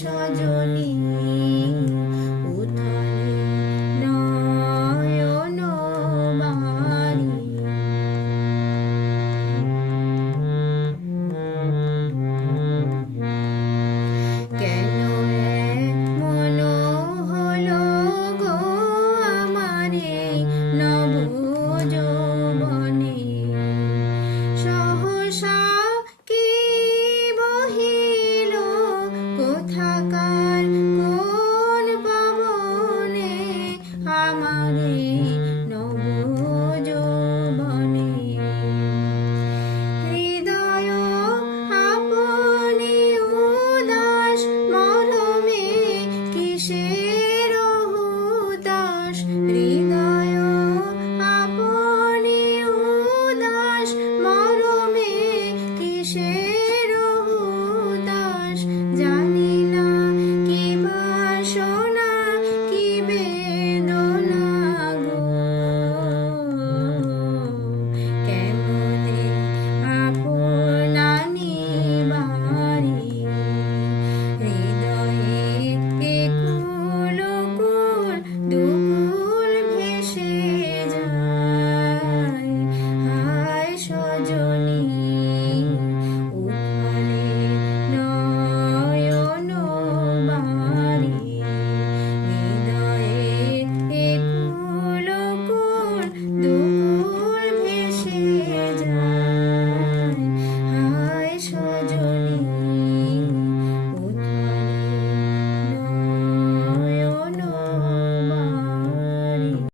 Sajani